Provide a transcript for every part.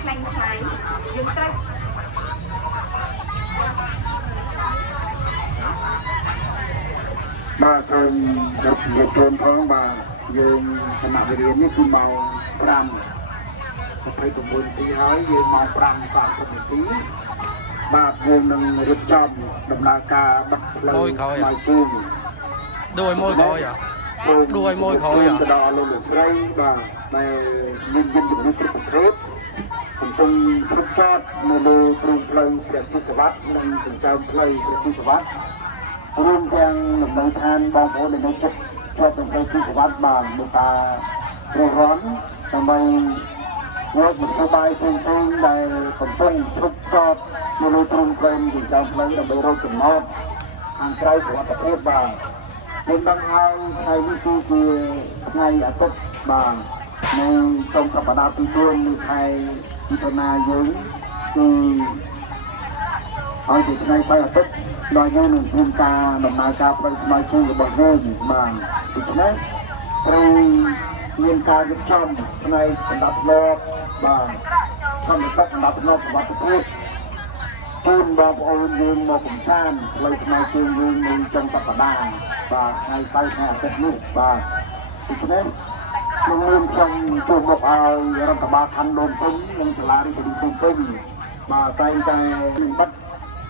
ខ្លាំងខ្លាំងយើងត្រូវបាទសូមជម្រាបជូនផងបាទយើងគណៈវិរិយនេះគឺម៉ោង5:29នាទីហើយយើងម៉ោង5:30នាទីបាទយើងនឹងរៀបចំដំណើរការបិទផ្លូវស្មៅជើងដោយមួយក្រោយដោយមួយក្រោយទៅដល់លោកស្រីបាទដែលមានយន្តជំនិះគ្រប់ប្រភេទកំពុងឈប់ចតនៅលើទ្រូងផ្លូវព្រះសិទ្ធវត្តនិងចិញ្ចើមផ្លូវព្រះសិទ្ធវត្តរួមទាំងលំនៅឋានបងប្អូនដែលនៅជិតជាប់នឹងផ្លូវព្រះសិទ្ធវត្តបានលោកតារស់រាន់ដើម្បីយកមធ្យោបាយផ្សេងៗដែលកំពុងឈប់ចតនៅលើទ្រូងផ្លូវចិញ្ចើមផ្លូវដើម្បីរកចំណតខាងក្រៅសុវត្ថិភាពបាទយើងដឹងហើយថ្ងៃនេះគឺជាថ្ងៃអាទិត្យបាទនៅtrongសប្តាហ៍ទី4នៃខែមិថុនាយើងគឺឲ្យជាថ្ងៃស្អែកអាទិត្យដល់យើងនឹងធ្វើការដំណើរការផ្លូវស្មៅជើងរបស់យើងបាទដូច្នេះត្រូវមានការរៀបចំផ្នែកសម្រាប់លោកបាទសន្តិសុខសម្រាប់សុវត្ថិភាពជូនបងប្អូនយើងមកកំសាន្តផ្លូវស្មៅជើងយើងនៅtrongសប្តាហ៍បាទថ្ងៃស្អែកថ្ងៃអាទិត្យនេះបាទដូច្នេះខ្ញុំមានខ្ញុំជួបមកឲ្យរដ្ឋបាលខណ្ឌដូនពេញនិងសាលារដ្ឋាភិបាលពេញបាទតែងតែបិទ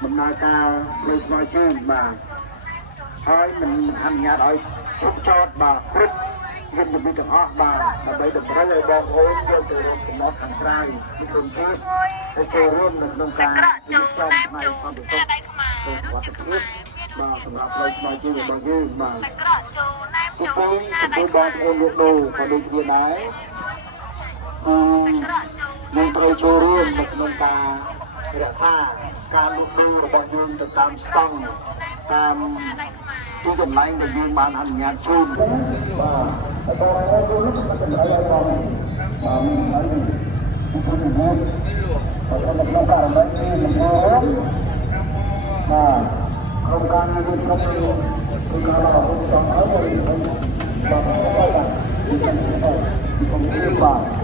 ដំណើរការផ្លូវស្មៅជើងបាទហើយមិនអនុញ្ញាតឲ្យគ្រប់ចតបាទគ្រប់យន្តវិធីទាំងអស់បាទដើម្បីតម្រូវឲ្យបងប្អូនយកទៅរកចំណតខាងក្រៅពីក្រុមជើងហើយចូលរួមនៅក្នុងការរៀបចំផ្នែកសន្តិសុខនិងសុវត្ថិភាពបាទសម្រាប់ផ្លូវស្មៅជើងរបស់យើងបាទពួកបងប្អូនលោកដូរក៏ដូចគ្នាដែរយើងត្រូវចូលរួមនៅក្នុងការរក្សាការលូតលាស់របស់យើងទៅតាមស្តង់តាមទីកន្លែងដែលយើងបានអនុញ្ញាតជូនបាទតែដល់ហើយយើងមិនត្រូវឲ្យបងបាទមានហើយពីពីនេះបើក្នុងករណីនេះមិនរួចបាទក្រុមការងារក្រុមការរបស់ខ្ញុំចង់ឲ្យបាទបាទពីពីនេះបាទ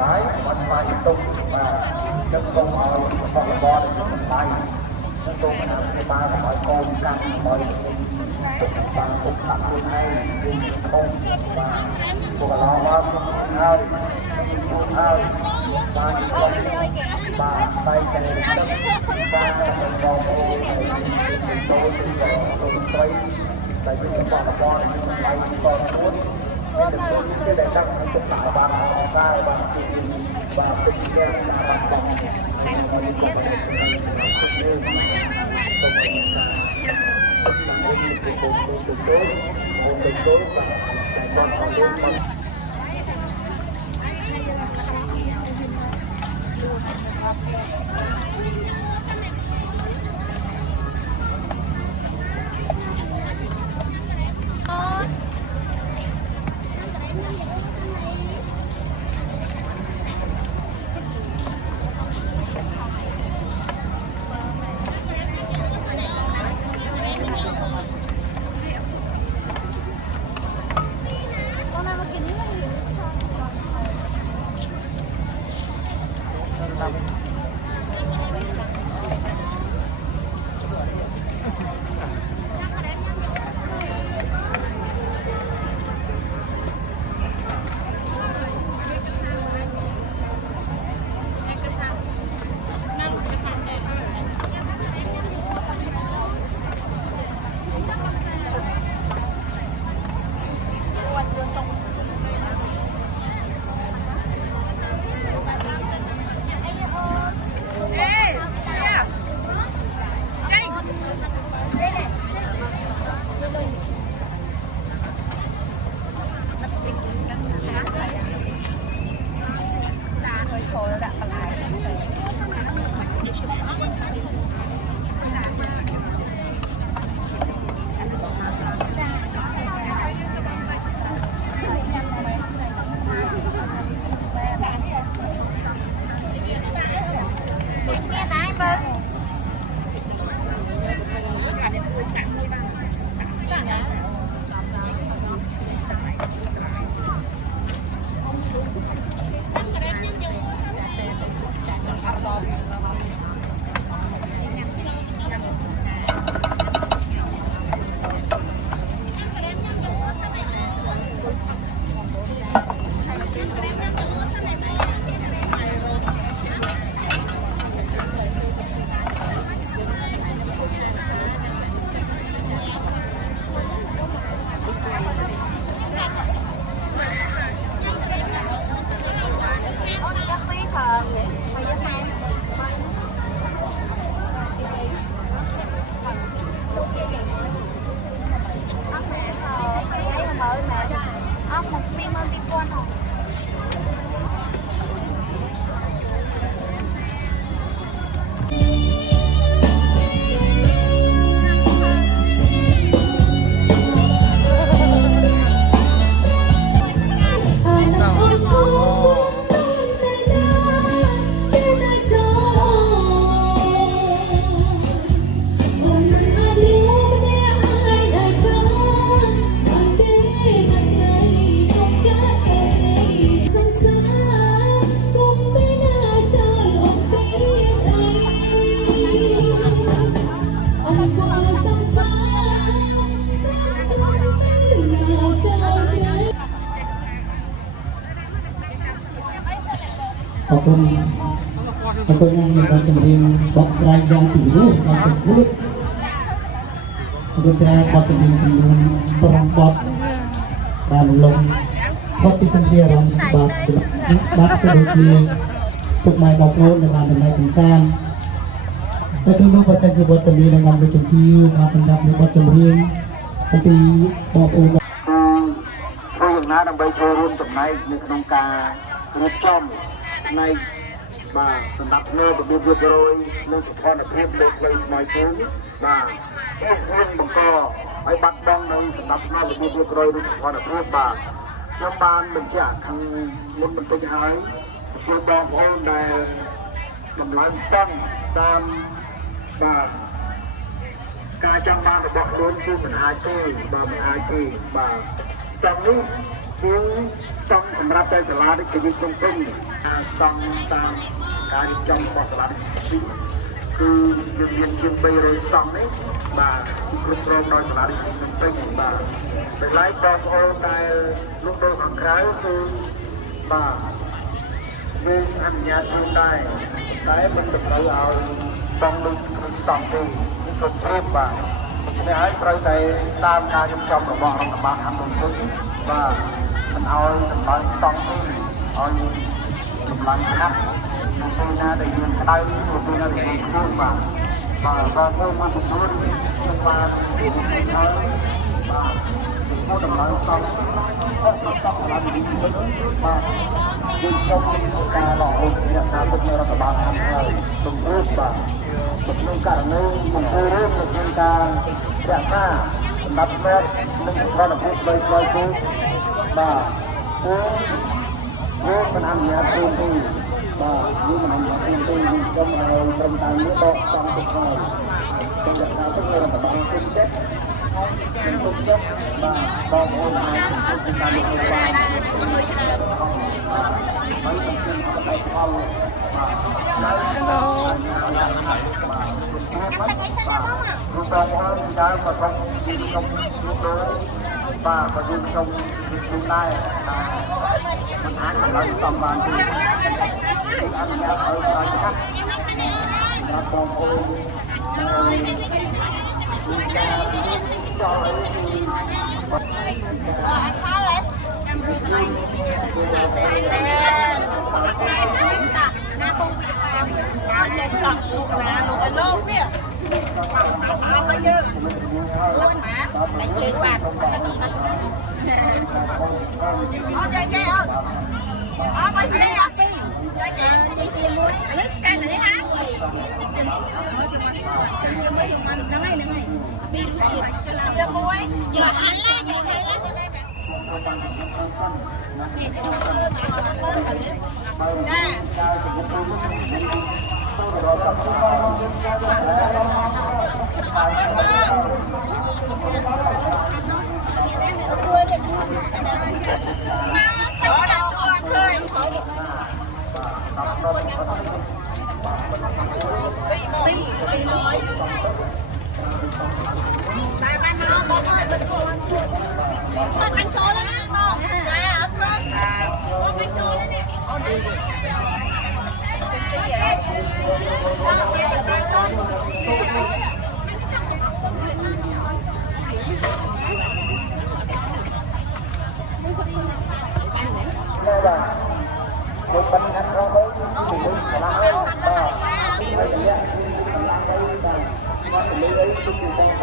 បាយបានបាយទុកបាទចឹងសូមឲ្យបបបដែលសំបាយសូមអនុញ្ញាតបានកូនកម្មឲ្យទុកបានទុកដាក់ខ្លួនឯងវិញខំបាទពួកកន្លងមកហើយពួកហើយបានគ្រប់បាទតែតែទឹកបានដល់បងប្អូនចូលទៅស្រីតែជាបបបដែលសំបាយក៏ខ្លួនមានតែខ្លួនគេដែលដាក់ឲ្យទុកដាក់បានអង្ការបានបាទពីនេះបានតែមួយទៀត ขอบคุณyang memberikan sembering box yang biru dan tersebut juga box sembring perangkat dan long box sembring box kedua pemain boklo dengan pingsan dan kedua pasang buat pemain dengan berjumpa macam dapat box sembring tapi boxណាដើម្បីចូលរួមចំណែកនៅក្នុងការរៀបចំផ្នែកបាទសម្រាប់លើរបៀបរៀបរយនិងសុខភាពលើផ្លូវស្មៅជើងបាទយើងបង្កឲ្យបាត់បង់នៅសម្រាប់ផ្នែករបៀបរៀបរយនិងសុខភាពបាទខ្ញុំបានបញ្ជាក់ខាងមុនបន្តិចហើយជួយបងប្អូនដែលតម្លើងស្ទង់តាមបាទការចង់បានរបស់ខ្លួនគឺមិនអាចទេបាទមិនអាចទេបាទស្ទង់នេះគឺស្តង់សម្រាប់តែសាលាដូចជាយើងពេញស្តង់តាមការរៀបចំរបស់សាលាគឺយើងមានជាង300ស្តង់នេះបាទគ្រប់គ្រងដោយសាលាដូចជាពេញបាទដោយឡែកបងប្អូនដែលលក់ដូរខាងក្រៅគឺបាទយើងអនុញ្ញាតជូនដែរតែមិនតម្រូវឲ្យស្តង់ដូចស្តង់ទេគឺសុខភាពបាទនេះហើយត្រូវតែតាមការរៀបចំរបស់រដ្ឋបាលខាងក្នុងគុណបាទមិនឲ្យតម្លៃស្តង់ទេឲ្យតម្លៃខាត់នៅពេលណាដែលយើងក្តៅនៅពេលណាដែលយើងខ្លួនបាទបាទបងមកទទួលខ្ញុំបាននិយាយហើយបាទមកតម្លៃស្តង់តម្លៃនេះបាទយើងចង់ការរកអូនអ្នកការពុកនៅរដ្ឋបាលខាងហើយសង្គ្រោះបាទក្នុងករណីបង្កើនរឿងនៅក្នុងការរក្សាសម្រាប់ផ្នែកនិងសុខភាពដោយផ្ទាល់ខ្លួនបាទយើងមិនអនុញ្ញាតទេបាទយើងមិនអនុញ្ញាតទេយើងចង់ឲ្យត្រឹមតែនេះដកសំទៅហើយសម្រាប់ការទៅរដ្ឋបាលគុំចិត្តគុំចិត្តបាទបងប្អូនអាចទៅតាមនេះបានហើយទៅតាមផលរូបបងហើយដើរមកក្នុងក្នុងបាទក៏យើងខ្ញុំជួយដែរមិនអាចកន្លែងតំបានទេអនុញ្ញាតឲ្យបានខាត់ដល់បងប្អូនមានការចូលឲ្យណាពងវាចេះចង់លោកណាលោកឲ្យលោកនេះអត់យើងអូនម៉ាតែលេងបាត់អត់ចេះអត់អត់មិនទេអត់ពីចេះទីមួយនេះស្កាននេះណាមើលយកមកហ្នឹងហើយពីរសជាតិទីមួយយកហាល់ឡាយកហាល់ឡាHãy subscribe cho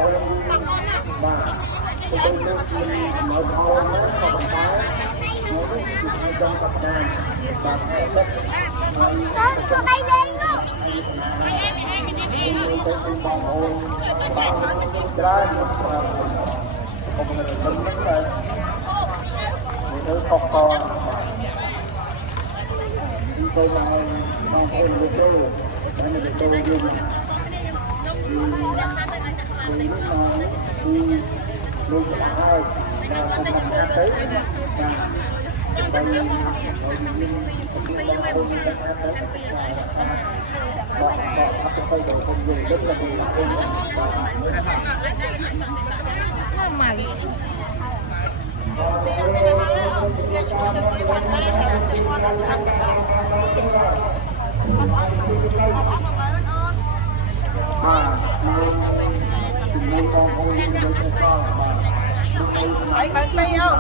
kênh Ghiền Mì Gõ để không bỏ lỡ បើទៅអូន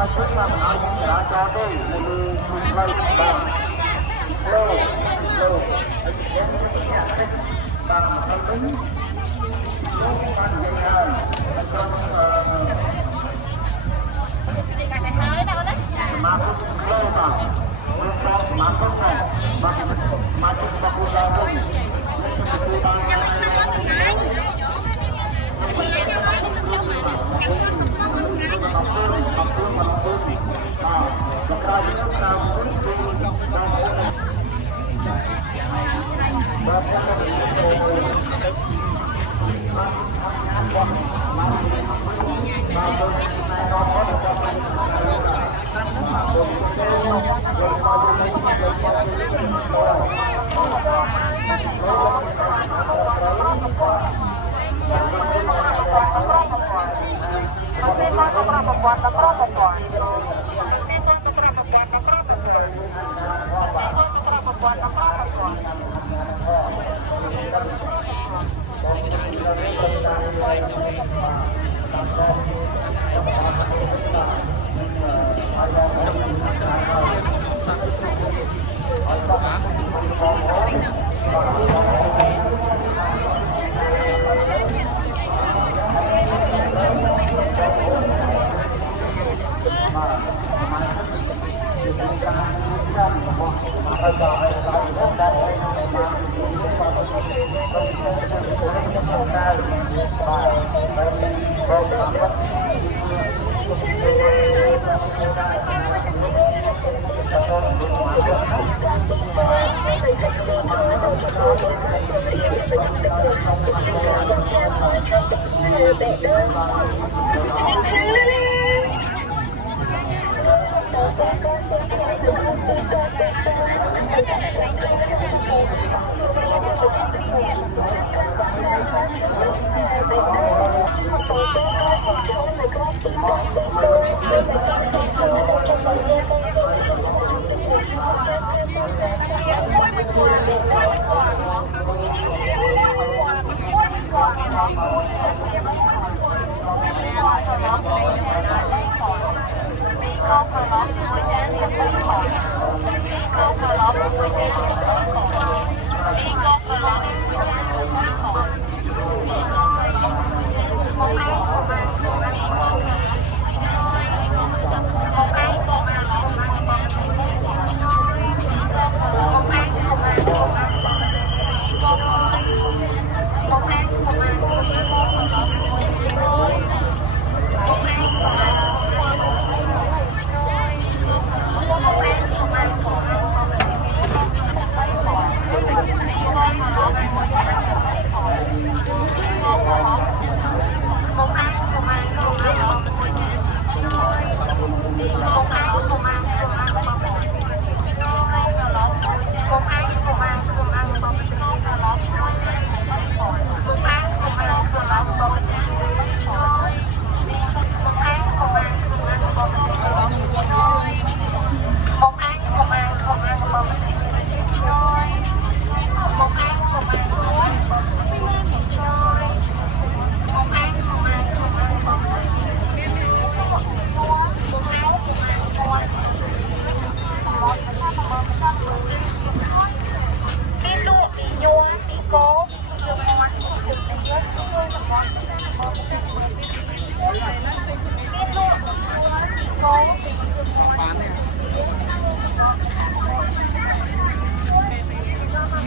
Hãy subscribe cho kênh Ghiền Mì Gõ để không bỏ lỡ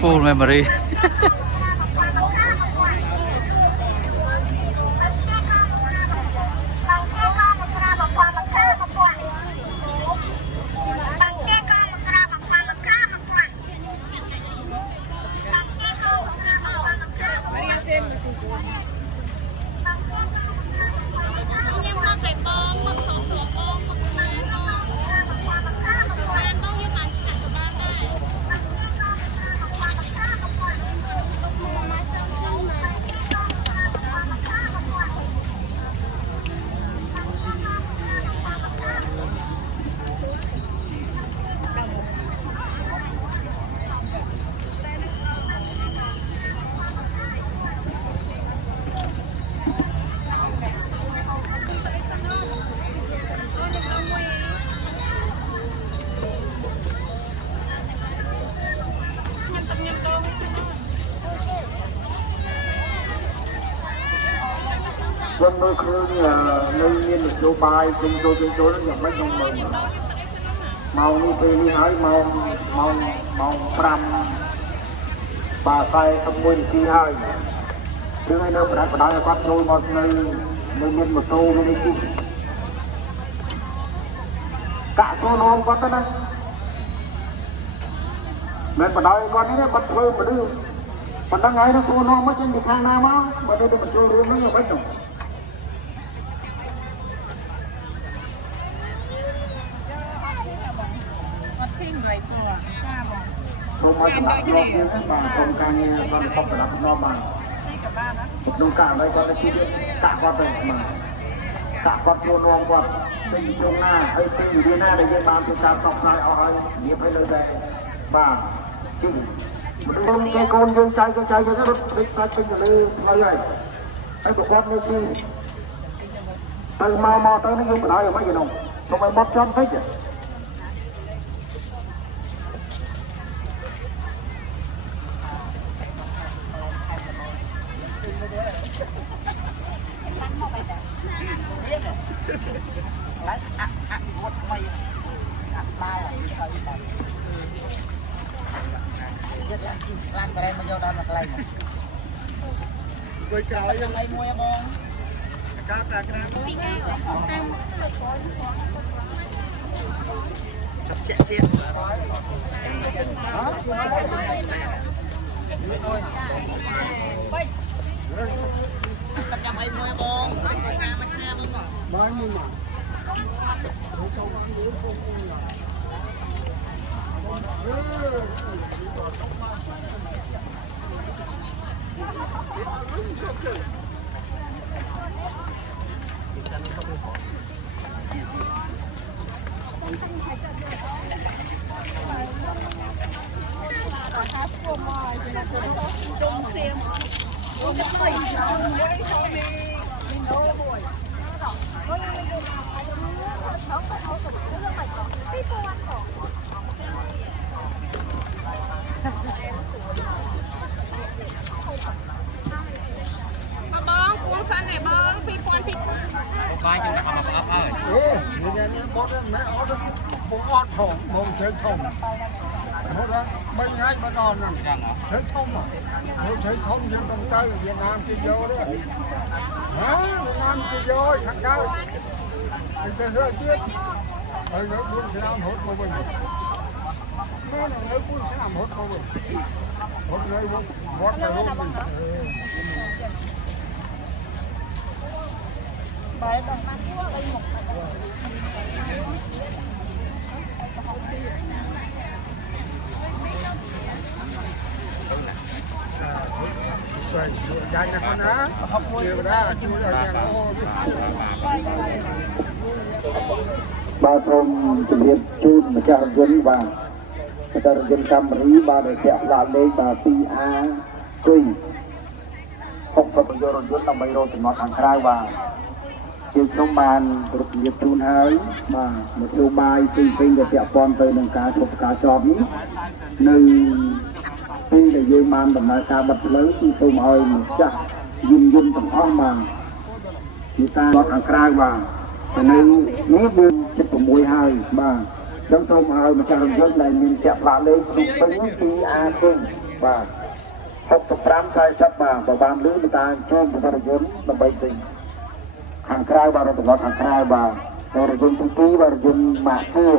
full memory คนมือคือเนี่ยในเรียนโยบายจริงโจอย่างไม่ต้องมือเมานี่ปีนี้หายเมาปรำป่าไทยขโมยที่ให้ถึงให้เริ่มประดับวัดโดยหมดในเรียนมาโตไม่ได้กินกะโซนองวัดนั้นเมื่อประดับวันนี้บัดเพิ่มมาดื้อปัจจัยไงนะโซนองไม่ใช่ทางนามาบัดนี้เป็นโจเรียนไม่ยังไม่จบโรงพยาบาลนี่บางโครงการนี้ก็ต้องประดับรอบบ้านดูกะอะไรก็ได้คิดกะว่าเป็นมากะวัดโพนวงวัดตีตรงหน้าไอ้ตีอยู่ที่หน้าในเย็นบางที่การสอบนายเอาให้เดี๋ยวให้เลยได้บ้างจริงมันแกโกนยืนใจอย่างนั้นติดใจเป็นอย่างนี้อะไรไอ้บุคคลนี่คือตื่นมาตื่นนี่ยังไม่ได้ไม่ยังน้องทำไมบดจำให้เจ้ Lan keren mà vô đâu mà keren. Tôi cào lên lấy mua bông. Cá keren. Chặt chết. Đó. Thôi. Tất cả mấy mua bông, mấy con cá mà cha đúng không? Bao nhiêu mà. Bông chơi thông, nó đó mấy ngày mà đòn nè, chơi thông à, nó chơi thông dân Đông Tây Việt Nam chơi vô đó, hả Việt Nam chơi vô thằng cao, thì chơi hơi tiếc, rồi nó buôn sẽ làm hốt của mình, nó buôn sẽ làm hốt của mình, hốt người hốt là hốt mình. Ba sông thực hiện chun mà cha dân và ta dân cam rí ba để kẹt lại đây ta ti a quy học tập bây giờ rồi dân làm bây giờ thì nó thằng khai và chiều trong bàn thực hiện chun hơi mà một số bài phi để kẹt con tới nâng cá chụp cá tròn ní nơi phi để dây man bằng lá cá bật lớn thì sông hơi chắc dân tầm ong mà người ta nó thằng khai và nên nếu đường chất của mùi hơi mà trong sông hơi mà cha dân này mình chẹp lại lên tính thì a cưng បាទ65 40បាទបើបានលឺមិនតាជើងបរិយន្តដើម្បីទិញខាងក្រៅបាទរដ្ឋបាលខាងក្រៅបាទបរិយន្តទី2បរិយន្តម៉ាក់គា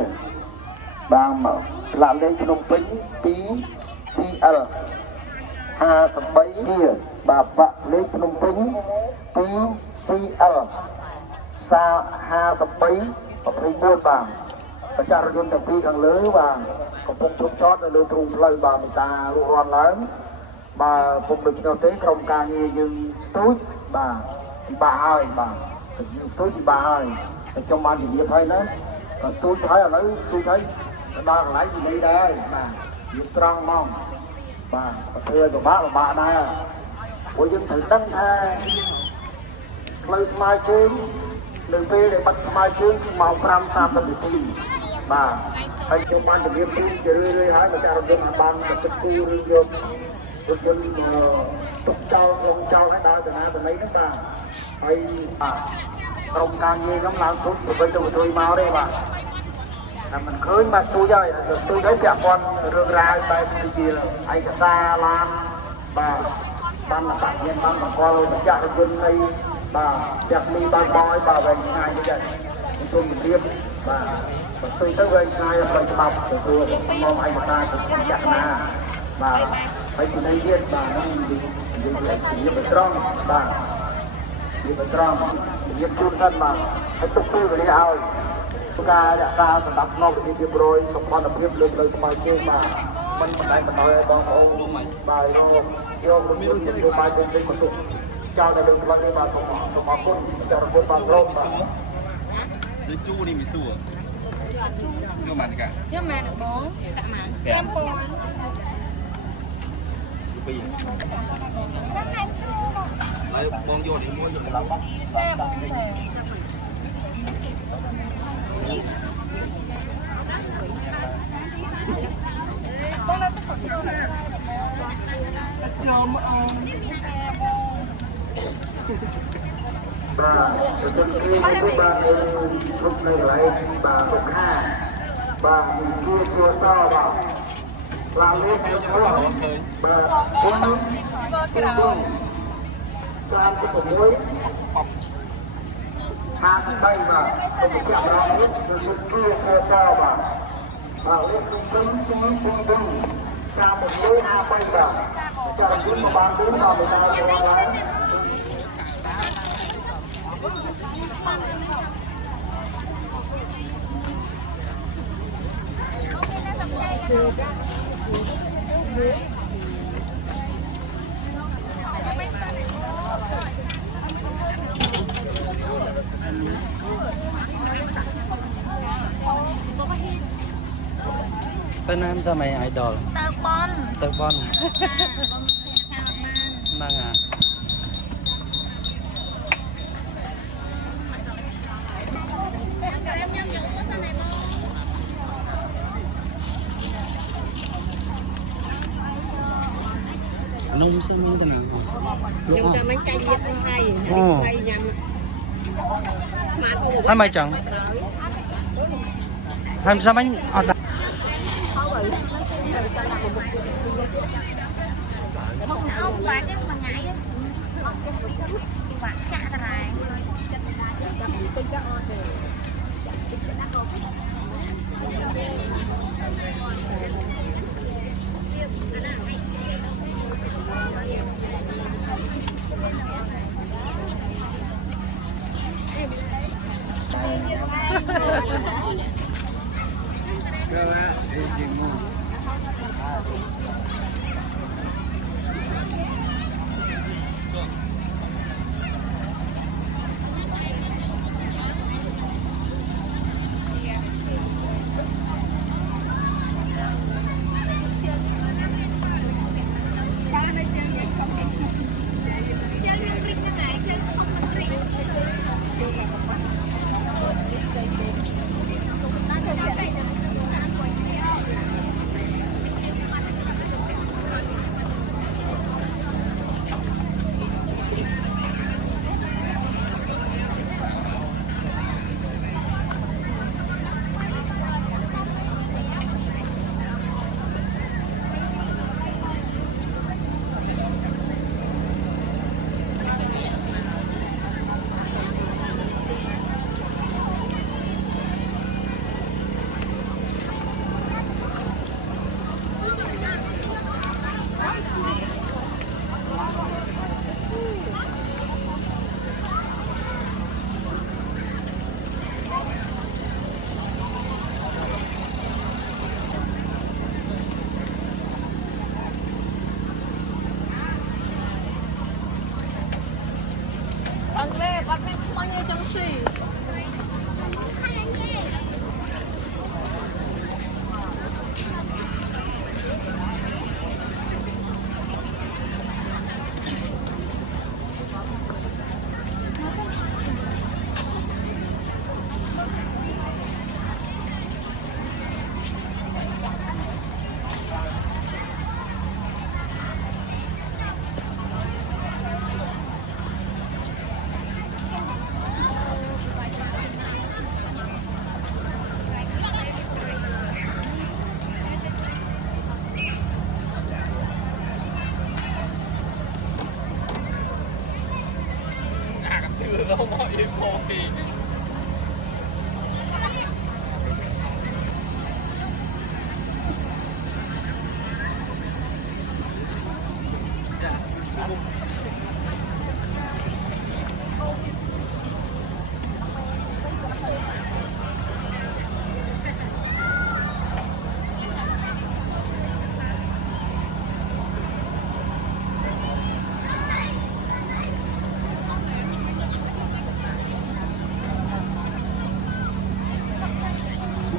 បាទផ្លាកលេខភ្នំពេញ 2CL 53ទៀតបាទផ្លាកលេខភ្នំពេញ 2CL 53 24បាទបច្ចារយន្តទាំងពីរខាងលើបាទកំពុងជប់ចតនៅលើទ្រូងផ្លូវបាទមេតារស់រាន់ឡើងបាទពុំដូច្នោះទេក្រុមការងារយើងស្ទូចបាទពិបាកហើយបាទយើងស្ទូចពិបាកហើយតែខ្ញុំបានជំរាបហើយណាក៏ស្ទូចហើយឥឡូវស្ទូចហើយដល់កន្លែងនិយាយដែរបាទយើងត្រង់មកបាទធ្វើពិបាកដែរព្រោះយើងត្រូវដឹងថាផ្លូវស្មើជើងនៅពេលដែលបាត់ស្មើជើងគឺម៉ោង 5:30 នាទីបាទហើយខ្ញុំបានជំរាបជូនជារឿយៗហើយមកចាររយន្តបានទៅគូឬយករថយន្តទុកចោលឲ្យដើរទៅណាទៅណីហ្នឹងបាទហើយបាទក្រុមការងារខ្ញុំឡើងពុតទៅទៅជួយមកទេបាទតែមិនឃើញបាទទូចហើយទូចហើយពាក់ព័ន្ធរឿងរ៉ាវបែបជាឯកសារឡានបាទបានបញ្ញាបានបង្កល់បច្ចារយន្តនៃបាទចាក់មីបានបយបាទវិញឆ្ងាយទៅទៀតខ្ញុំជម្រាបបាទបើស្ទុយទៅវិញឆ្ងាយដល់ច្បាប់ទទួលមកឯកសារទៅចាក់ណាបាទហើយទីនេះទៀតបាទនឹងនិយាយបត្រង់បាទនិយាយបត្រង់និយាយជូនសិនបាទហើយទុកពេលវេលាឲ្យការរក្សាសណ្ដាប់ធ្នាប់វិធីប្រយសម្ព័ន្ធភាពលើផ្លូវស្មៅជើងបាទមិនបណ្ដេញបណ្ដោយឲ្យបងប្អូនបាទយកមានជានយោបាយទៅបន្ទុកចោលនៅលើផ្លូវនេះបាទសូមអរគុណចាររគុណបាទក្រុមបាទដូចជូនេះមិនសួរយកមកកាយកមកបង5000ពីហើយបងយកនេះមួយយកទៅដល់ចាបងបងនៅទឹកចូលណាចូលមកបាទទៅទីនេះបាទគ្រប់នៅកន្លែងបាទសុខាបាទមានជួសោបាទឡាននេះខ្ញុំឃើញបាទគុណក្រៅតាមទី6 53បាទទៅពីក្រៅនេះគឺជួសោបាទបាទលេខទី2 3653បាទចារយន្តបានទៅដល់ទៅដល់ហើយទៅណាមសម័យ idol ទៅបនហ្នឹងអានំសមានទៅណាខ្ញុំតែមិនចាញ់ទៀតហើយញ៉ាំហើយមិនចឹងហើយសមានអត់ông và cái mà nhảy bạn chạ cái này អង់គ្លេសបាត់នេះខ្មោចញ៉ៃចង់ស៊ី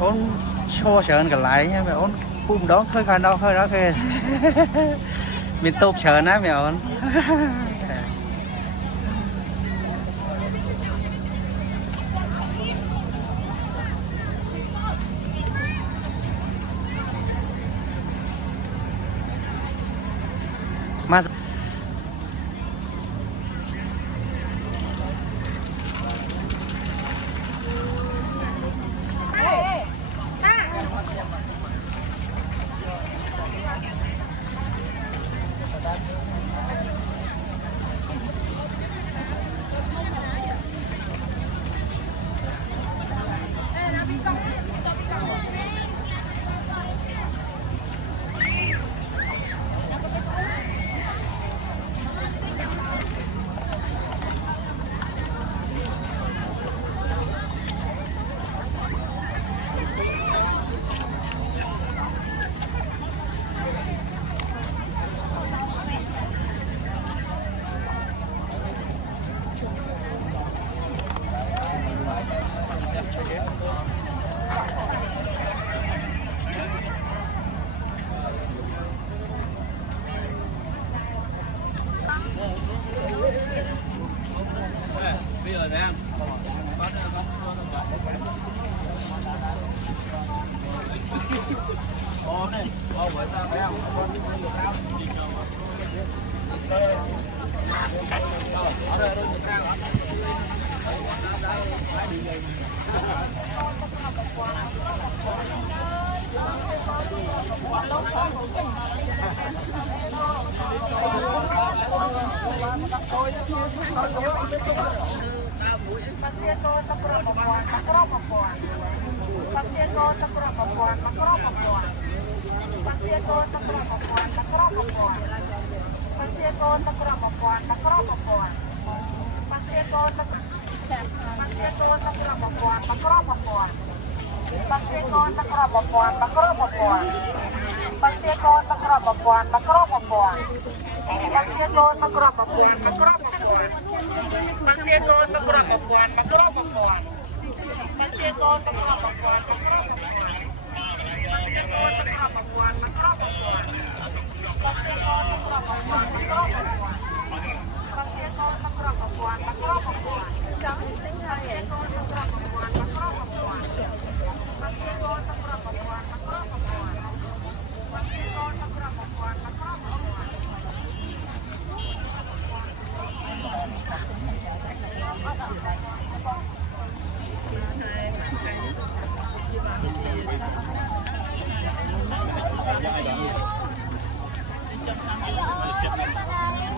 ôn xô sờn cả lại nha mẹ ôn bùm đó khơi khơi đâu khơi đó khơi mình tụp sờn á mẹ ôn mà Ayo,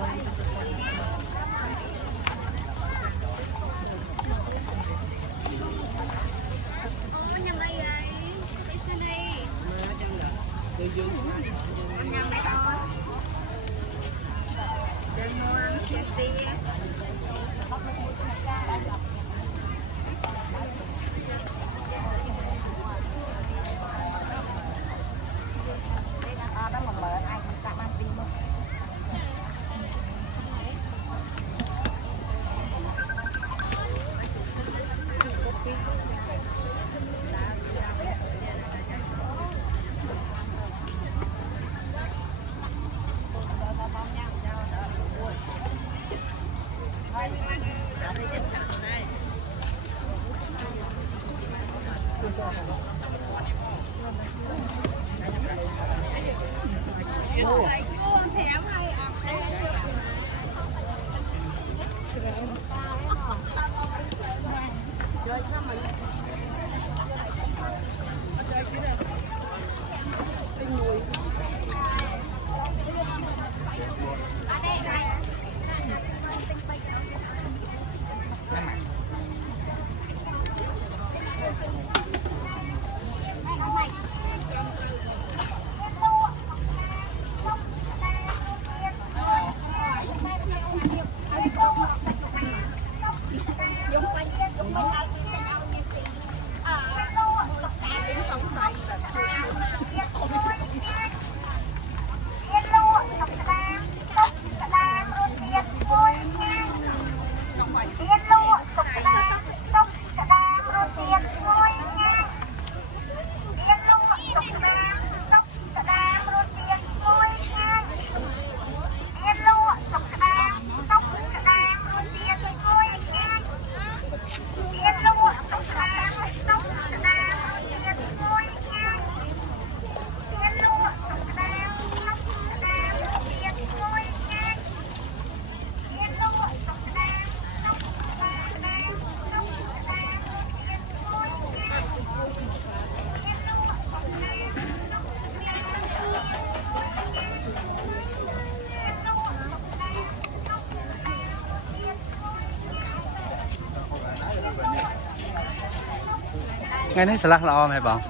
ngày nay sẽ là lo mày bảo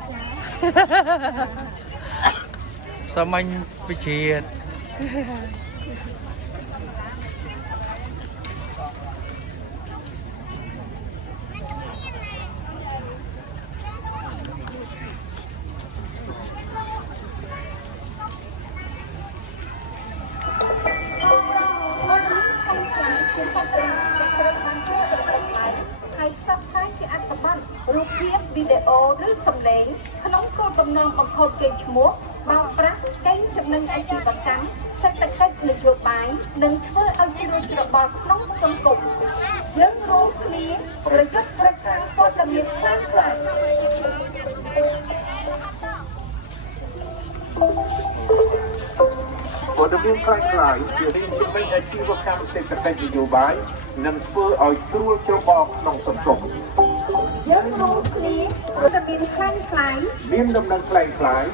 sao mình bị triệtรูปเทียบวิดีโอหรือสำเร็จขนมโคตรเนินบางคนเก่งชั่วโมงบางประเก่งจำนวนอาชีพประกันเซ็ตเซ็ตนโยบายหนึ่งเพื่อเอาชีวิตระบาดน้องสังคมยังรู้คลีหรือก็ประกันก็จะมีสร้างสรรค์ ព័ត៌មានខ្លីៗជារៀងជំនាញអាជីវកម្មសេដ្ឋកិច្ចនយោបាយនិងធ្វើឲ្យស្រួលច្របល់ក្នុងសង្គមយើងรู้គ្នាព័ត៌មានខ្លីៗមានដំណឹងខ្លីៗ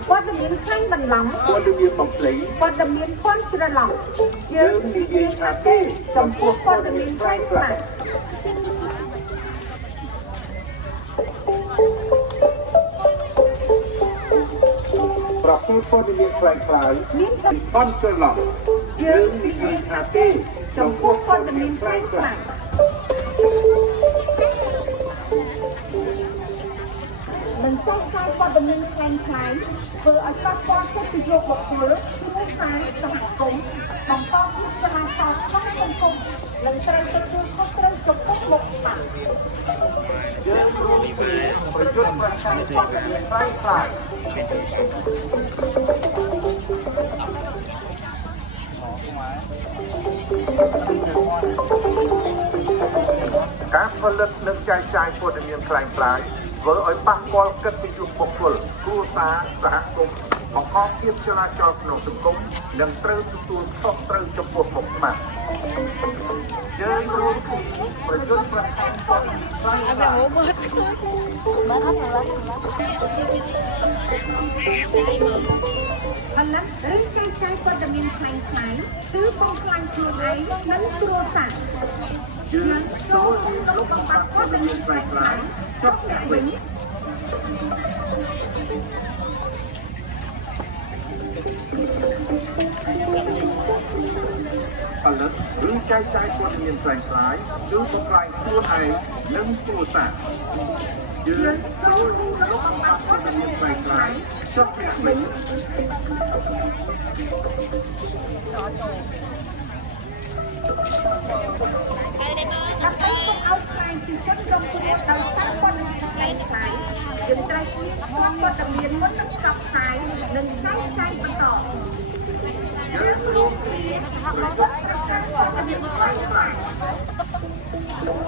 ព័ត៌មានខ្លីបន្លំព័ត៌មានបំភ្លៃព័ត៌មានភ័ន្តច្រឡំយើងនិយាយថាទេចំពោះព័ត៌មានខ្លីៗប្រភេទព័ត៌មានខ្លីៗមានបន់ច្រឡំយើងនិយាយថាទេចំពោះព័ត៌មានខ្លីៗមិនចង់ខ្លាចព័ត៌មានខ្លាំងៗធ្វើឲ្យប៉ះពាល់កិត្តិយសបុគ្គលគ្រួសារសហគមន៍បង្កភាពចលាចលក្នុងសង្គមនិងត្រូវទទួលខុសត្រូវចំពោះមុខច្បាប់យើងរួមគ្នាប្រយុទ្ធប្រឆាំងព័ត៌មានខ្លាំងៗការផលិតនិងចែកចាយព័ត៌មានខ្លាំងៗធ្វើឲ្យប៉ះពាល់កិត្តិយសបុគ្គលគ្រួសារសហគមន៍បង្កភាពចលាចលក្នុងសង្គមនិងត្រូវទទួលខុសត្រូវចំពោះមុខច្បាប់យើងរួមគ្នាប្រយុទ្ធប្រឆាំងព័ត៌មានខ្លាំងៗអណ្ណារឿងចែកចាយព័ត៌មានខ្លាំងៗគឺបង្ខ្លាញ់ខ្លួនឯងនិងគ្រួសារយើងចូលក្នុងកំបាត់ព័ត៌មានខ្លាំងៗចុះអ្នកវិញផលិតឬចែកចាយព័ត៌មានខ្លាំងៗគឺបង្ខ្លាញ់ខ្លួនឯងនិងគ្រួសារយើងចូលក្នុងកំបាត់ព័ត៌មានខ្លាំងៗចុះអ្នកវិញដើម្បីឲ្យខ្លាំងពីជនរងគ្រោះដោយសារព័ត៌មានខ្លាំងៗយើងត្រូវមានព័ត៌មានមុននឹងផ្សព្វផ្សាយនិងចែកចាយបន្តយើងរួមគ្នាសហព័ន្ធប្រកាន់ព័ត៌មានខ្លាំងៗ រំ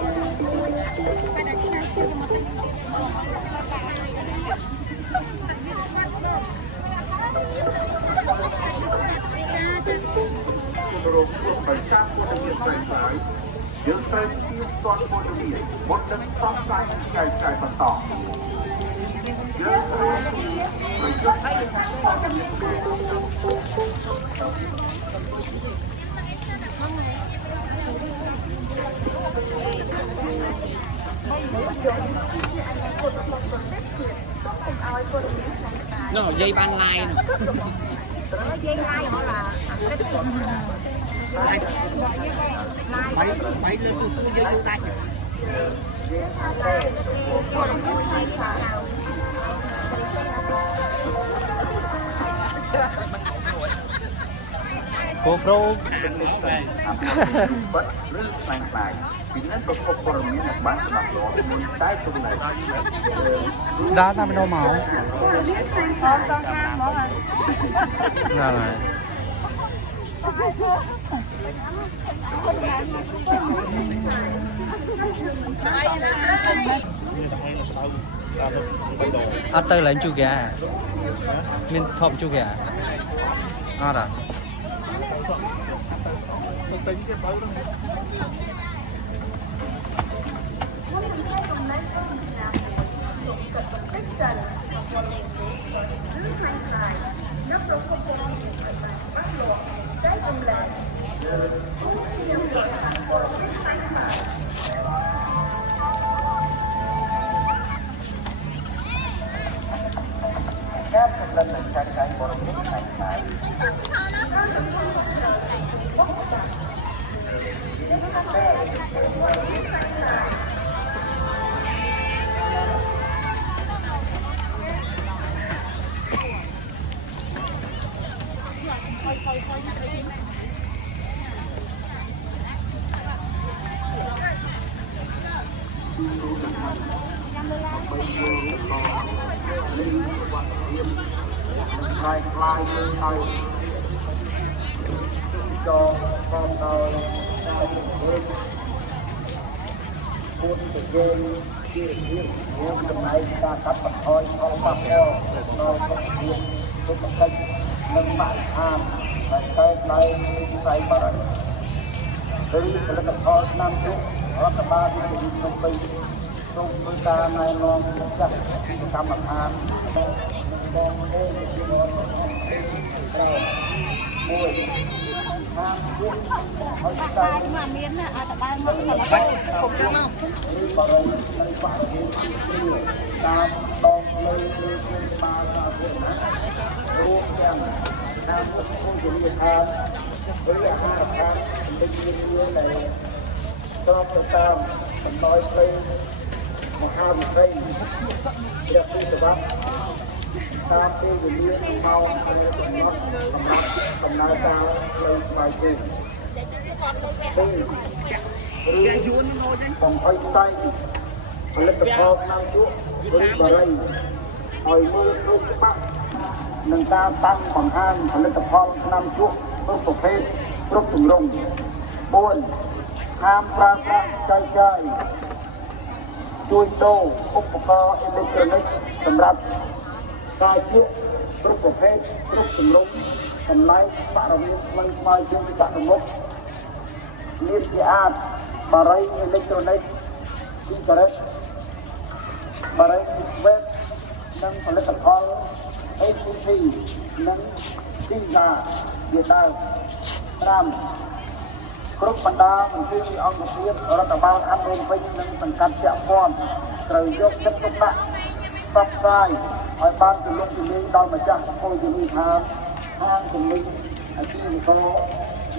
ជួបដោយការព័ត៌មានផ្សេងៗយើងត្រូវជាស្ទាត់ព័ត៌មានមុននឹងផ្សព្វផ្សាយចែកចាយបន្តយើងត្រូវប្រយុទ្ធnó dây ban lai nè phải chưa tôi dây vô tay cô pro បាត់ឬផ្សេងផ្សេងពីនេះប្រកបព័ត៌មានបានសម្រាប់លោកមួយតែចំណុច đá ta mới đâu màu rồi anh tư là anh chú gà mình thọp chú gà rồi các lần lần cạnh cạnh bỏ đồng nước cạnh cạnh khai khai khai cho con tàu buôn từ game kia nhưng hôm nay ta cắt mặt thôi không bắt theo nó không tiền không có cách nâng mạng tham và tay tay tay mà đấy từ là mặt thôi năm phút hoặc là ba phút thì không bị trong người ta này nó chắc cắt mặt tham con đây mà miếng là ở tập ban vẫn còn là không được không? ta kêu về liên mau cầm nai cao lên bài tiền còn hơi tay lấy tập hợp năm chút với bà đây hồi mưa không bắt nâng ta tăng bằng hang lấy tập hợp năm chút với một phê rất từng rung buồn ham ra chơi chơi chui đô úp co electronic sầm rập sai chuột rất một phê rất từng rung hôm nay bạn đồng nghiệp mình mời chương trình bạn đồng nghiệp liên hệ ad bà rây electronic internet bà rây web nângផលិតផល APP និងទីផ្សារviệt nam 5គ្រប់បណ្ដាមន្ត្រីអង្គភាពរដ្ឋបាលអាមេរិកវិញនិងសង្កាត់ជាក់ព័ន្ធត្រូវយកចិត្តទុកដាក់ផ្សព្វផ្សាយឲ្យបានទូលំទូលាយដល់ម្ចាស់ពលរដ្ឋថាហាងជំនាញអាជីវករ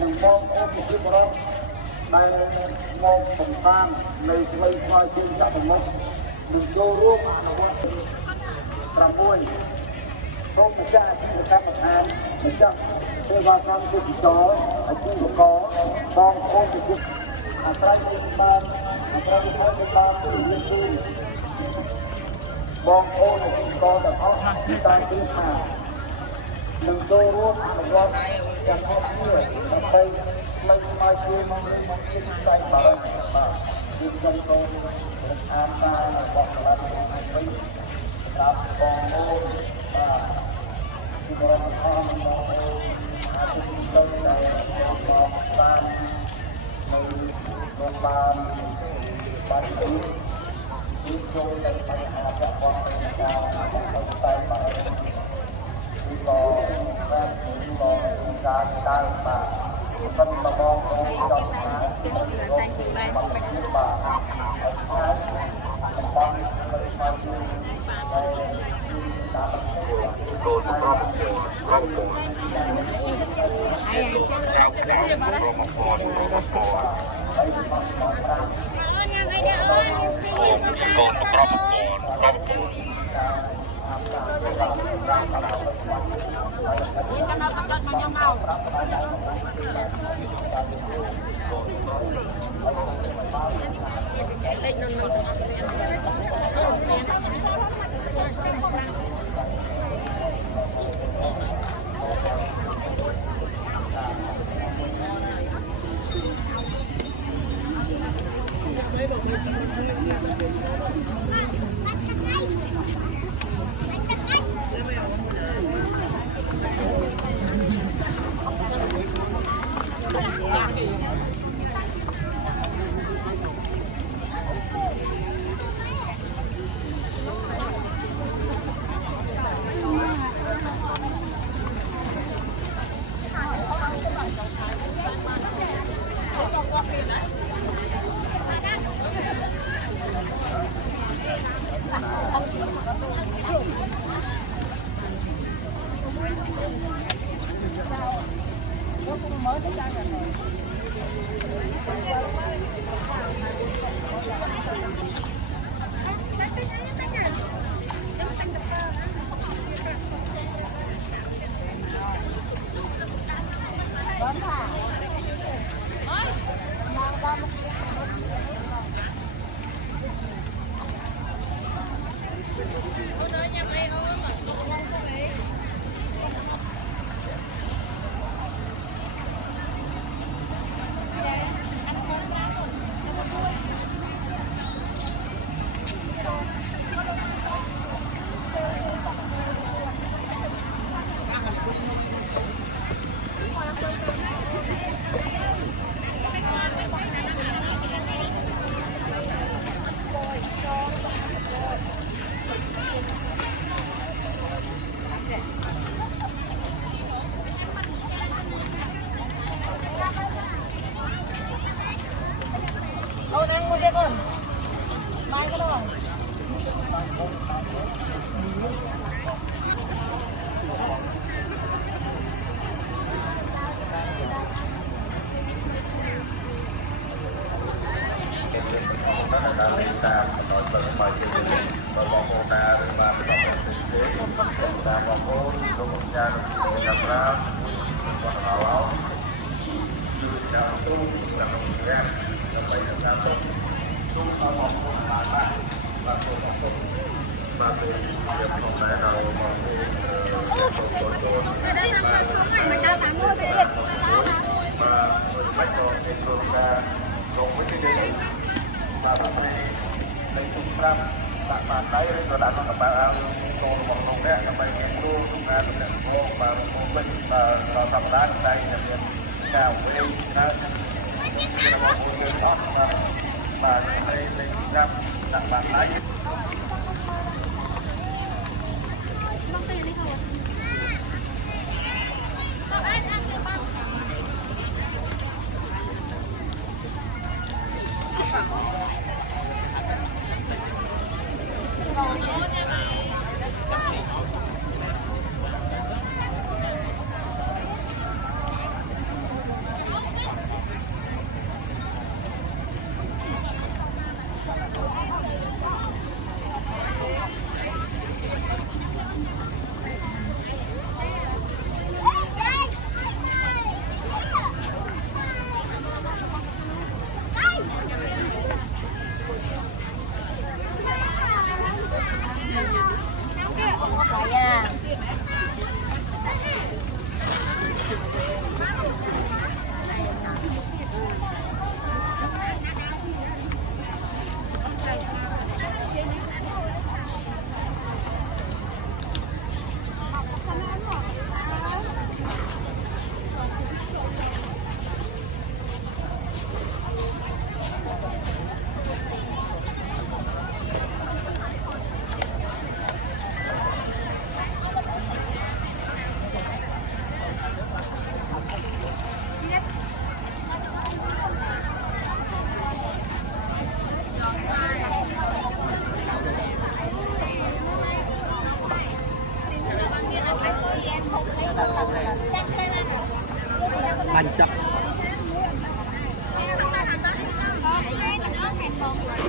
និងបងប្អូនប្រជាពលរដ្ឋដែលមកបំពេញនៅស្វ័យស្វ័យជាចក្រមុខនិងចូលរួមអនុវត្ត6សូមម្ចាស់កម្មដ្ឋានម្ចាស់សេវាកម្មទេសចរអាជីវករបងប្អូនប្រជាអាស្រ័យបានអាស្រ័យបានទូលាយទូបងប្អូនអាជីវករទាំងអស់តាមទីថានឹងចូលរួមអនុវត្តយ៉ាងអត់គ្នាដើម្បីមិនឲ្យជួយមកទីផ្សារបាទ dân tôi tham gia hoặc là làm con môn và khi con con chúng tôi này một ban một ban tính chúng tôi đây phải học các con cao không tay mà đi bò ra đi bò ra cao mà phân mà bò không trong má thì nó bằng cái bà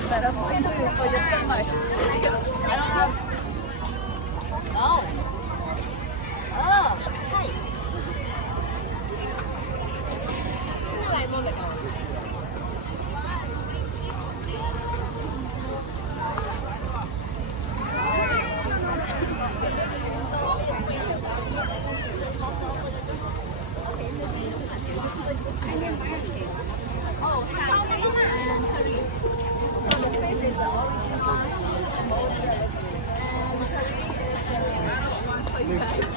better for your stomach. Oh. Oh. Hey. Lại một lại còn. Oh, salvation and curry. So the fish is the original Cambodia, and curry is the one for you guys.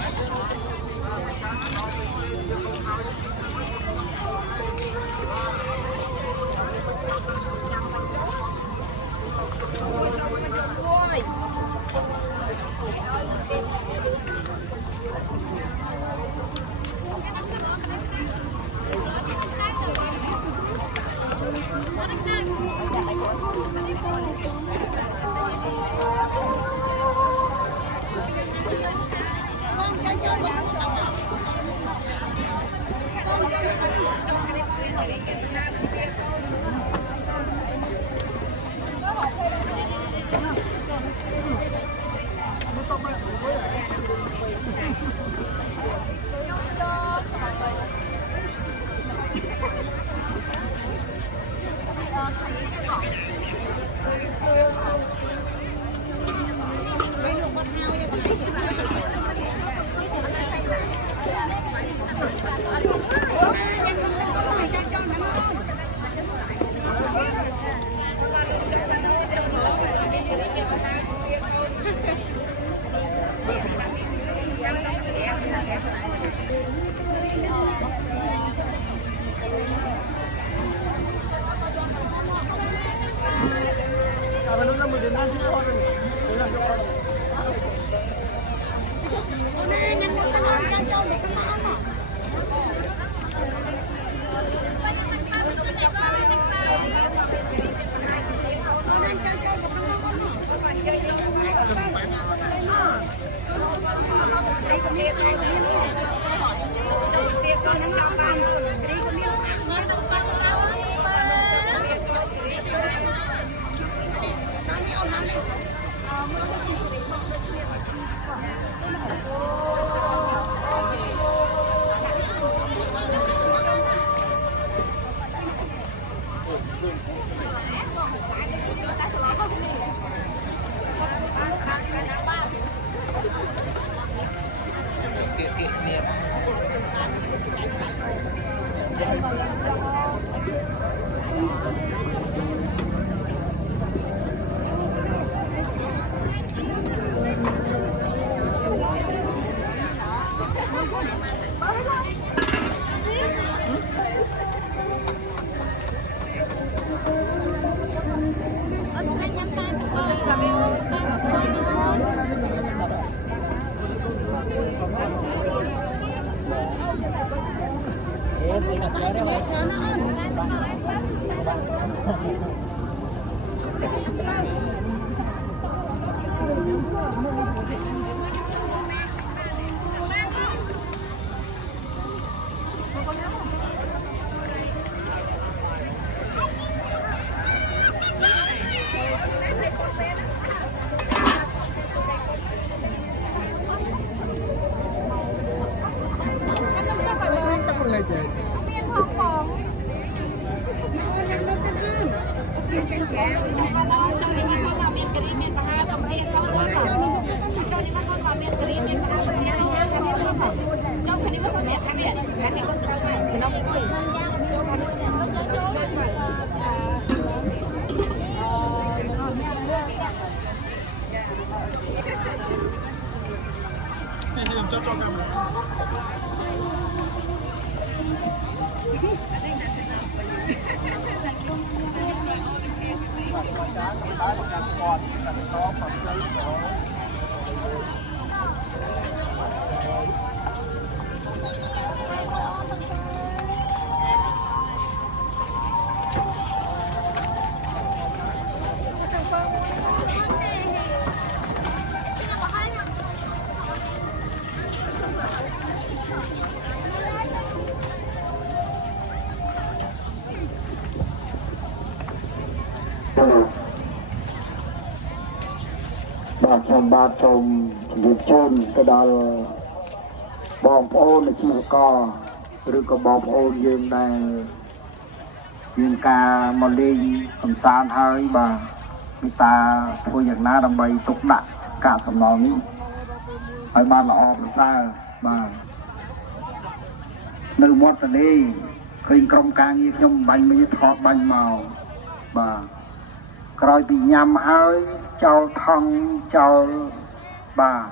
ខ្ញុំបាទសូមជម្រាបជូនទៅដល់បងប្អូនអាជីវករឬក៏បងប្អូនយើងដែលមានការមកលេងកំសាន្តហើយបាទមេត្តាធ្វើយ៉ាងណាដើម្បីទុកដាក់កាកសំណល់នេះឲ្យបានល្អប្រសើរបាទនៅមាត់ទន្លេឃើញក្រុមការងារខ្ញុំបាញ់មួយថតបាញ់មកបាទក្រោយពីញ៉ាំហើយចោលថង់ចោលបាទ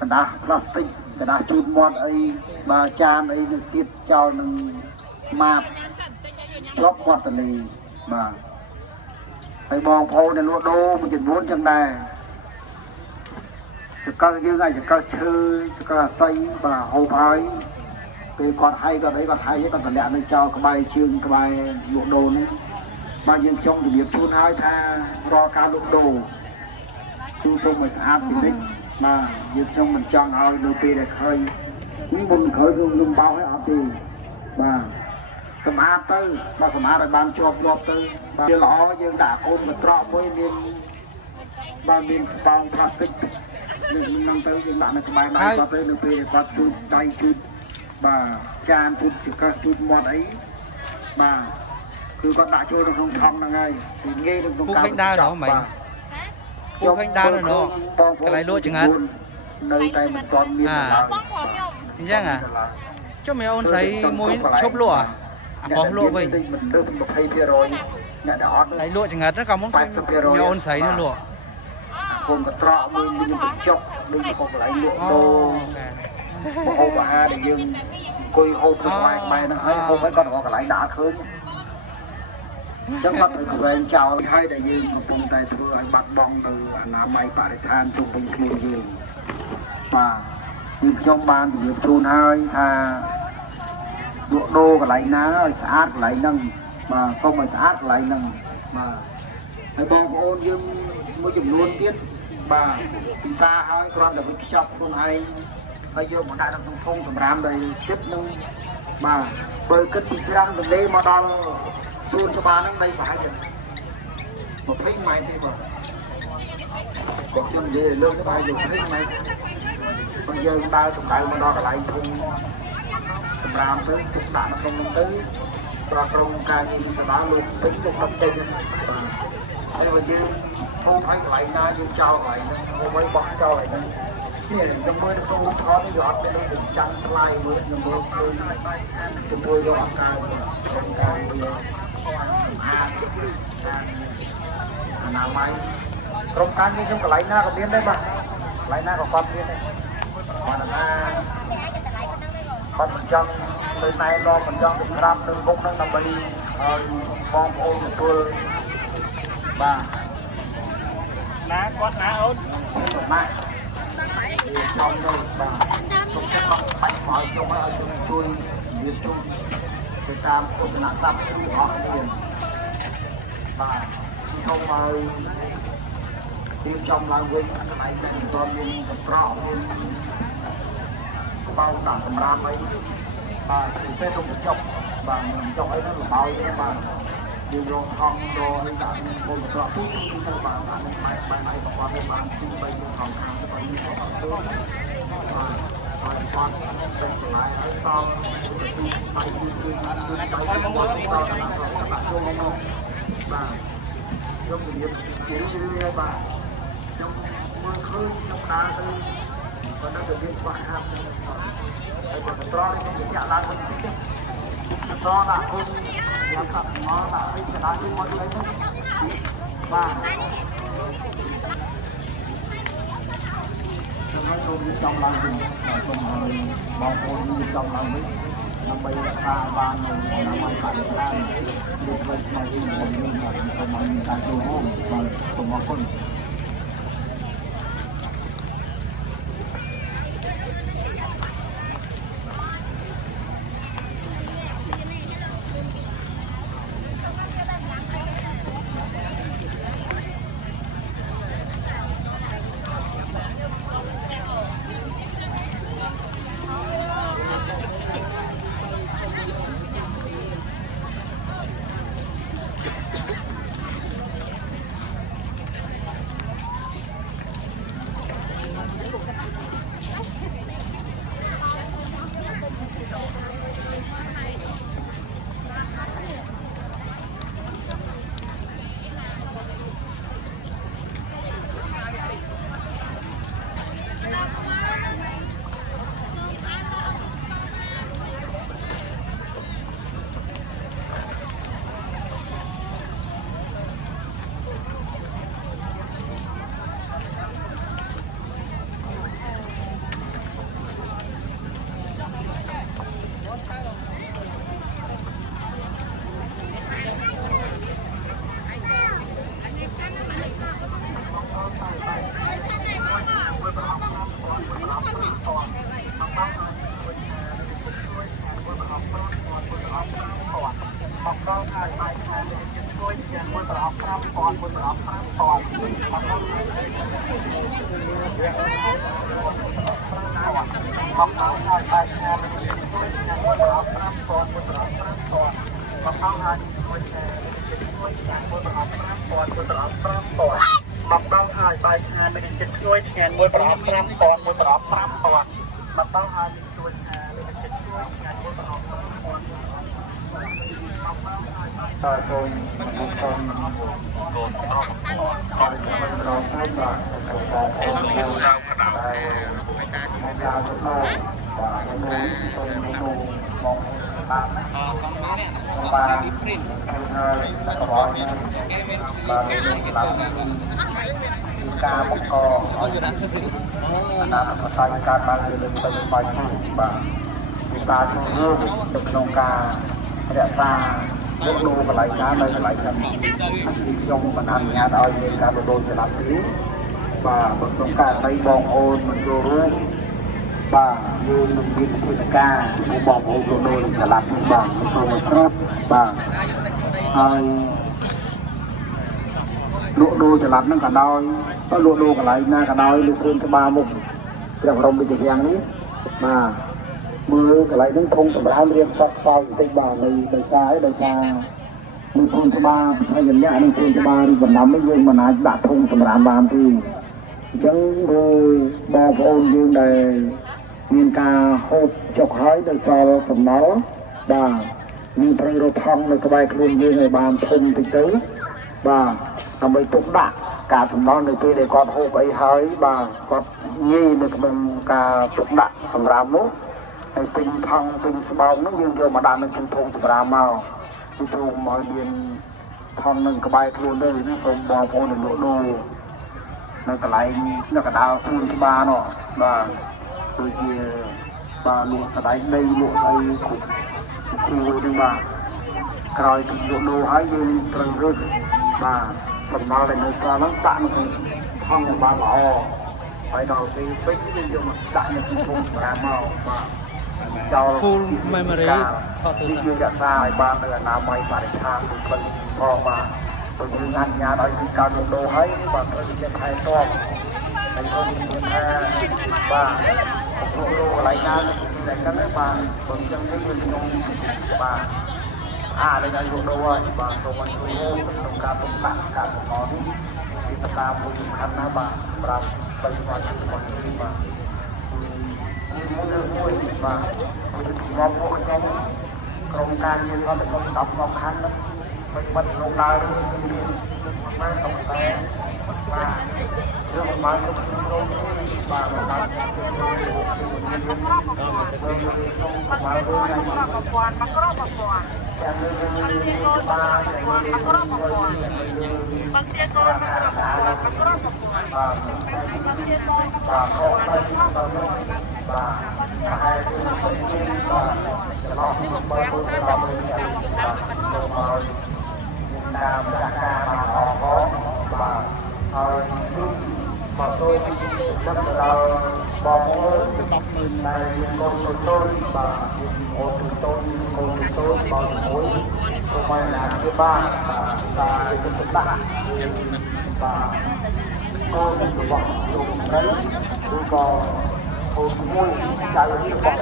กระดาษផ្លាស្ទិកกระดาษជូតមាត់អីបាទចានអីនឹងសៀតចោលនឹងម៉ាតជាប់មាត់ទន្លេបាទហើយបងប្អូនដែលលក់ដូរមួយចំនួនចឹងដែរចង្កឹះយើងអាចចង្កឹះឈើចង្កឹះអាស័យបាទហូបហើយពេលគាត់ហើយគាត់អីគាត់ហើយគាត់តម្លាក់នៅចោលក្បែរជើងក្បែរលក់ដូរនេះបាទយើងចង់ជម្រាបជូនហើយថារាល់ការលក់ដូរទូសូមឲ្យស្អាតជានិច្ចបាទយើងខ្ញុំមិនចង់ឲ្យនៅពេលដែលឃើញនេះមុនក្រោយយើងលំបោកឲ្យអត់ទេបាទសម្អាតទៅបើសម្អាតឲ្យបានជាប់ទៅបាទវាល្អយើងដាក់កូនកត្រកមួយមានបាទមានស្បង់ផ្លាស្ទិកនឹងទៅយើងដាក់នៅក្បែរដៃគាត់ទៅនៅពេលគាត់ជូតដៃជូតបាទចានជូតចង្កឹះជូតមាត់អីបាទគឺគាត់ដាក់ចូលក្នុងថង់ហ្នឹងហើយងាយនឹងក្នុងការដើរណោះម៉េចពូឃើញដើរណោះកន្លែងលក់ចង្អិតនៅតែមិនទាន់មានឡើយអញ្ចឹងចុះមេអូនស្រីមួយឈប់លក់អាបោះលក់វិញមិនទៅ20%អ្នកដែលអត់ហើយលក់ចង្អិតក៏មុនមេអូនស្រីនោះលក់កូនកត្រកមួយមានបញ្ចុកដូចកន្លែងលក់ដូរហូបអាហារដែលយើងអង្គុយហូបនៅក្បែរហ្នឹងហើយហូបហើយគាត់រកកន្លែងដាក់ឃើញចឹងគាត់ទៅកវែងចោលហើយដែលយើងកំពុងតែធ្វើឲ្យបាត់បង់ទៅអនាម័យបរិស្ថានជុំវិញខ្លួនយើងបាទខ្ញុំបានជម្រាបជូនហើយថាលក់ដូរកន្លែងណាឲ្យស្អាតកន្លែងហ្នឹងបាទសូមឲ្យស្អាតកន្លែងហ្នឹងបាទហើយបងប្អូនយើងមួយចំនួនទៀតបាទពិសាហើយគ្រាន់តែវិខ្ចប់ខ្លួនឯងហើយយកមកដាក់ក្នុងធុងសម្រាប់ដែលចិត្តនឹងបាទបើគិតពីច្រាំងទន្លេមកដល់សួនច្បារហ្នឹងដីប្រហែលជា20ម៉ែត្រទេបាទគាត់ខ្ញុំនិយាយលើកបាយយក20ម៉ែត្របើយើងដើរសម្ដៅមកដល់កន្លែងធុងសម្រាប់ទៅទុកដាក់ក្នុងនោះទៅប្រក្រុមការងារស្ដារលើពេញទៅដល់ទៅហើយបើយើងហូបឲ្យកន្លែងណាយើងចោលកន្លែងហ្នឹងហូបឲ្យបោះចោលកន្លែងហ្នឹងនេះខ្ញុំមើលទៅរូបថតនេះវាអត់មានដូចចាំស្លាយមើលខ្ញុំមើលឃើញជាមួយរកអាការក្នុងការវាអនាម័យក្រុមការងារខ្ញុំកន្លែងណាក៏មានដែរបាទកន្លែងណាក៏គាត់មានដែរគាត់ថាគាត់មិនចង់ទៅណែនាំមិនចង់ទៅក្រាបទៅមុខហ្នឹងដើម្បីឲ្យបងប្អូនទទួលបាទណាគាត់ណាអូនបាទខ្ញុំទៅបាទខ្ញុំទៅបាច់មកខ្ញុំឲ្យជួយវាជួយទៅតាមទស្សនៈស័ព្ទគឺអស់គ្នាបាទខ្ញុំឲ្យទីចំឡើងវិញកន្លែងដែលមិនមានកត្រកមានក្បោងដាក់សម្រាប់អីបាទពេលទៅចុកបាទចុកអីទៅលបោយទេបាទយើងរកថងរកនេះដាក់កូនត្រកពុះទៅបាទដាក់នឹងបែបអីគាត់ទៅបានទី3ទៅខំខាងទៅបាទនេះគាត់ទៅបាទហើយគាត់ទៅឆ្លាយហើយតោះទីបាយគឺបានជួយដៃគាត់ទៅដាក់ចូលមកបាទខ្ញុំជំរាបជារឿយៗបាទខ្ញុំមើលឃើញខ្ញុំដើរទៅគាត់ទៅវាខ្វះហាប់ហើយគាត់ត្រង់នេះខ្ញុំចាក់ឡើងវិញតិចត្រង់ដាក់គុំយ៉ាងថាមកដាក់អីក៏ដាក់មកអីទៅបាទខ្ញុំចូលវាចំឡើងវិញសូមឲ្យបងប្អូនវាចំឡើងវិញដើម្បីរក្សាបាននៅអនាម័យបរិស្ថានដូចផ្លូវឆ្លងវិញខ្ញុំសូមឲ្យមានការចូលរួមបាទសូមអរគុណ ការបង្កអនាគតសាយការបានលើលើទៅបាយបាទការជួយរួមទៅក្នុងការរក្សាលោកលោកកន្លែងណានៅកន្លែងហ្នឹងខ្ញុំមិនអនុញ្ញាតឲ្យមានការប្រដូនចល័តទេបាទបើក្នុងការស្ដីបងប្អូនមិនចូលរួមបាទយើងនឹងមានវិធានការបងប្អូនប្រដូនចល័តនេះបាទចូលមកគ្រប់បាទហើយលក់ដូរចល័តហ្នឹងក៏ដោយទៅលក់ដូរកន្លែងណាក៏ដោយលោកគ្រឿងក្បាលមុខព្រះបរមរាជវាំងនេះបាទមើលកន្លែងហ្នឹងធំសម្រាប់រៀបសតខ្សោយបន្តិចបាទនៅដោយសារនឹងគ្រឿងក្បាលផ្នែកញ្ញានឹងគ្រឿងក្បាលឬបណ្ដាំនេះយើងមិនអាចដាក់ធំសម្រាប់បានទេអញ្ចឹងមើលបងប្អូនយើងដែលមានការហូបចុកហើយដោយសារសំណល់បាទមានត្រូវរត់ថងនៅក្បែរខ្លួនយើងឲ្យបានធំតិចទៅបាទដើម្បីទុកដាក់ការសំណល់នៅពេលដែលគាត់ហូបអីហើយបាទគាត់ងាយនៅក្នុងការទុកដាក់សម្រាប់នោះហើយពេញថងពេញស្បោងនោះយើងយកមកដាក់នៅក្នុងធុងសម្រាប់មកគឺសូមឲ្យមានថងនឹងក្បែរខ្លួនទៅណាសូមបងប្អូននៅលក់ដូរនៅកន្លែងនៅកណ្ដាលសួនច្បារនោះបាទដូចជាបាទលក់ស្បែកដីលក់អីគ្រប់ជួយនឹងបាទក្រោយពីលក់ដូរហើយយើងត្រូវរឹសបាទសំណល់ដែលនៅសល់ហ្នឹងដាក់នៅក្នុងថងឲ្យបានល្អហើយដល់ពេលពេញយើងយកមកដាក់នៅក្នុងធុងសម្រាប់មកបាទចោល full memory ថតទូរស័ព្ទ យើងរក្សាឲ្យបាននៅអនាម័យបរិស្ថានពីផ្លូវផងបាទព្រោះយើងអនុញ្ញាតឲ្យមានការលក់ដូរហើយបាទត្រូវមានថែទាំហើយក៏មានថាបាទគ្រប់គ្រងកន្លែងណានៅទីហ្នឹងបាទព្រោះអញ្ចឹងយើងខ្ញុំបាទលើកឲ្យលក់ដូរហើយបាទសូមឲ្យជួយក្នុងការទុកដាក់ការសម្អល់នេះជាកត្តាមួយសំខាន់ណាស់បាទសម្រាប់បរិស្ថានរបស់យើងបាទមួយបាទមកពួកខ្ញុំក្រុមការងារគាត់ទៅស្ដាប់មកខាងនោះមិនបាត់លោកដើរមកទៅតែបាទរឿងមកទៅក្រុមបាទមកដល់មកទៅថ្ងៃប្រព័ន្ធមកក្រមប្រព័ន្ធយ៉ាងនេះបាទយ៉ាងនេះបាទមកទៀតក៏មកក្រមប្រព័ន្ធបាទបាទខកទៅបាទហើយបាទចន្លោះបើមើលដល់មើលបាទចូលមកតាមចាក់ការមកអស់ផងបាទហើយមកចូលដល់បងប្អូន100000ដែលកូនតូចបាទកូនតូចបងមួយប្រហែលណាវាបាទតែទៅដាក់បាទកូនរបស់លោកស្រីឬក៏កូនមួយចៅរបស់